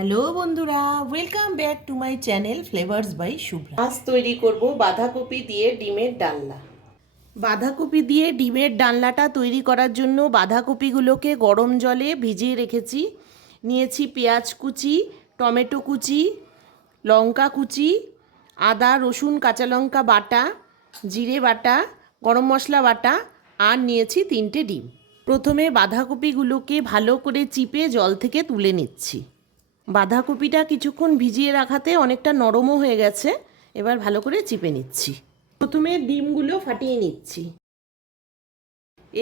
Hello বন্ধুরা welcome back to my channel flavours by Shubhra আজ তৈরি করব বাঁধাকপি দিয়ে ডিমের ডালনা। বাঁধাকপি দিয়ে ডিমের ডালনাটা তৈরি করার জন্য বাঁধাকপিগুলোকে গরম জলে ভিজিয়ে রেখেছি। নিয়েছি পেঁয়াজ কুচি টমেটো কুচি লঙ্কা কুচি আদা রসুন কাঁচা লঙ্কা বাটা জিরে বাটা গরম মশলা বাটা আর নিয়েছি তিনটে ডিম। প্রথমে বাঁধাকপিগুলোকে ভালো করে চিপে জল থেকে তুলে নিচ্ছি। বাঁধাকপিটা কিছুক্ষণ ভিজিয়ে রাখাতে অনেকটা নরমও হয়ে গেছে। এবার ভালো করে চিপে নিচ্ছি। প্রথমে ডিমগুলো ফাটিয়ে নিচ্ছি।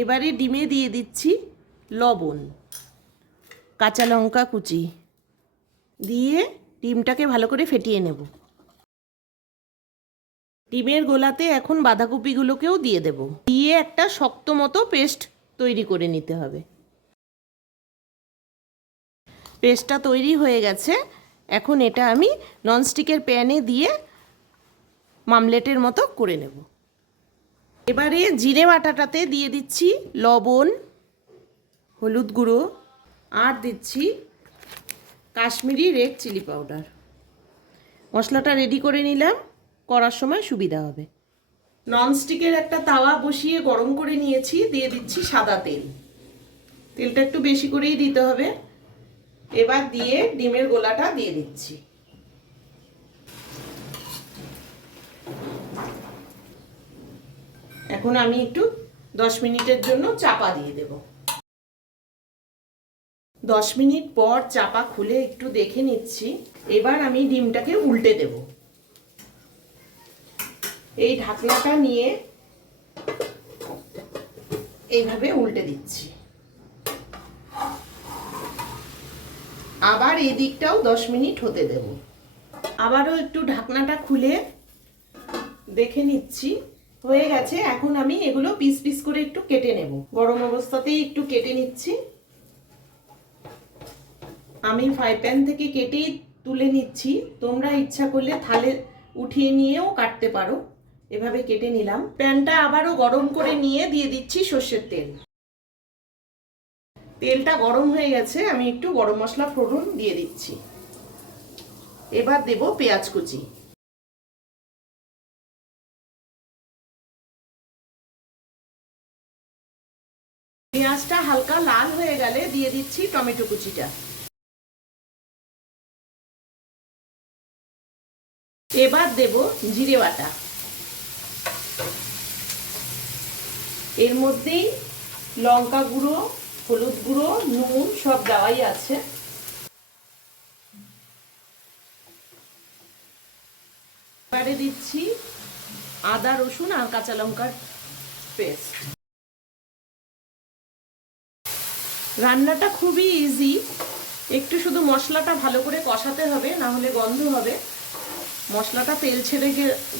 এবারে ডিমে দিয়ে দিচ্ছি লবণ, কাঁচা লঙ্কা কুচি দিয়ে ডিমটাকে ভালো করে ফেটিয়ে নেব। ডিমের গোলাতে এখন বাঁধাকপিগুলোকেও দিয়ে দেব। দিয়ে একটা শক্ত মতো পেস্ট তৈরি করে নিতে হবে। পেস্টটা তৈরি হয়ে গেছে। এখন এটা আমি ননস্টিকের প্যানে দিয়ে মামলেটের মতো করে নেব। এবারে জিরে বাটাটাতে দিয়ে দিচ্ছি লবণ, হলুদ গুঁড়ো, আর দিচ্ছি কাশ্মীরি রেড চিলি পাউডার। মশলাটা রেডি করে নিলাম, করার সময় সুবিধা হবে। ননস্টিকের একটা তাওয়া বসিয়ে গরম করে নিয়েছি, দিয়ে দিচ্ছি সাদা তেল। তেলটা একটু বেশি করেই দিতে হবে। এবার দিয়ে ডিমের গোলাটা দিয়ে দিচ্ছি। এখন আমি একটু দশ মিনিটের জন্য চাপা দিয়ে দেব। দশ মিনিট পর চাপা খুলে একটু দেখে নিচ্ছি। এবার আমি ডিমটাকে উল্টে দেব। এই ঢাকনাটা নিয়ে এইভাবে উল্টে দিচ্ছি। আবার এই দিকটাও দশ মিনিট হতে দেব। আবারও একটু ঢাকনাটা খুলে দেখে নিচ্ছি। হয়ে গেছে, এখন আমি এগুলো পিস পিস করে একটু কেটে নেব। গরম অবস্থাতেই একটু কেটে নিচ্ছি। আমি ফ্রাই প্যান থেকে কেটেই তুলে নিচ্ছি। তোমরা ইচ্ছা করলে থালে উঠিয়ে নিয়েও কাটতে পারো। এভাবে কেটে নিলাম। প্যানটা আবারও গরম করে নিয়ে দিয়ে দিচ্ছি সর্ষের তেল। তেলটা গরম হয়ে গেছে, আমি একটু গরম মশলা ফোড়ন দিয়ে দিচ্ছি। এবার দেব পেঁয়াজ কুচি। পেঁয়াজটা হালকা লাল হয়ে গেলে দিয়ে দিচ্ছি টমেটো কুচিটা। এবার দেব জিরে বাটা। এর মধ্যেই লঙ্কা গুঁড়ো হলুদ গুঁড়ো, নুন, সব দেওয়াই আছে। এবারে দিচ্ছি আদা, রসুন আর কাঁচা লঙ্কার পেস্ট। রান্নাটা খুবই ইজি একটু শুধু মশলাটা ভালো করে কষাতে হবে, না হলে গন্ধ হবে। মশলাটা তেল ছেড়ে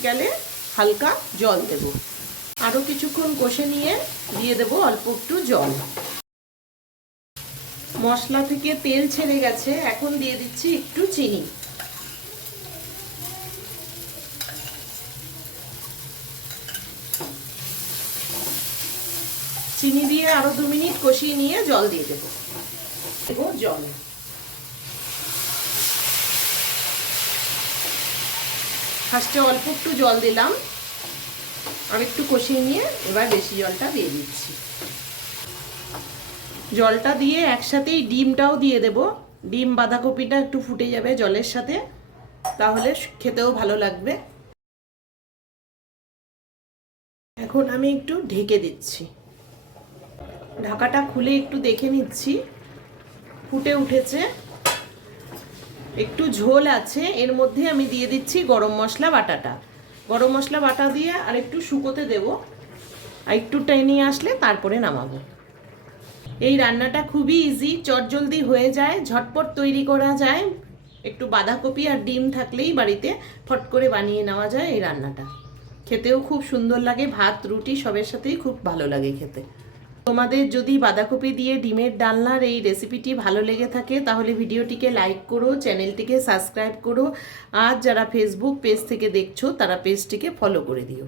গেলে হালকা জল দেব। আরও কিছুক্ষণ কষে নিয়ে দিয়ে দেব অল্প একটু জল। মশলা থেকে তেল ছেড়ে গেছে। এখন দিয়ে দিচ্ছি একটু চিনি। চিনি দিয়ে আরও দু মিনিট কষিয়ে নিয়ে জল দিয়ে দেবো। দেবো জল। ফার্স্টে অল্প একটু জল দিলাম। আর একটু কষিয়ে নিয়ে এবার বেশি জলটা দিয়ে দিচ্ছি। জলটা দিয়ে একসাথেই ডিমটাও দিয়ে দেব। ডিম, বাঁধাকপিটা একটু ফুটে যাবে জলের সাথে, তাহলে খেতেও ভালো লাগবে। এখন আমি একটু ঢেকে দিচ্ছি। ঢাকাটা খুলে একটু দেখে নিচ্ছি। ফুটে উঠেছে। একটু ঝোল আছে, এর মধ্যে আমি দিয়ে দিচ্ছি গরম মশলা বাটাটা। গরম মশলা বাটা দিয়ে আর একটু শুকোতে দেব। আর একটু টেনে আসলে তারপরে নামাবো। এই রান্নাটা খুবই ইজি চটজলদি হয়ে যায়, ঝটপট তৈরি করা যায়। একটু বাঁধাকপি আর ডিম থাকলেই বাড়িতে ফট করে বানিয়ে নেওয়া যায় এই রান্নাটা। খেতেও খুব সুন্দর লাগে, ভাত, রুটি সবের সাথেই খুব ভালো লাগে খেতে। তোমাদের যদি বাঁধাকপি দিয়ে ডিমের ডালনার এই রেসিপিটি ভালো লেগে থাকে, তাহলে ভিডিওটিকে লাইক করো চ্যানেলটিকে সাবস্ক্রাইব করো, আর যারা ফেসবুক পেজ থেকে দেখছ, তারা পেজটিকে ফলো করে দিও।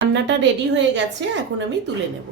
রান্নাটা রেডি হয়ে গেছে, এখন আমি তুলে নেব।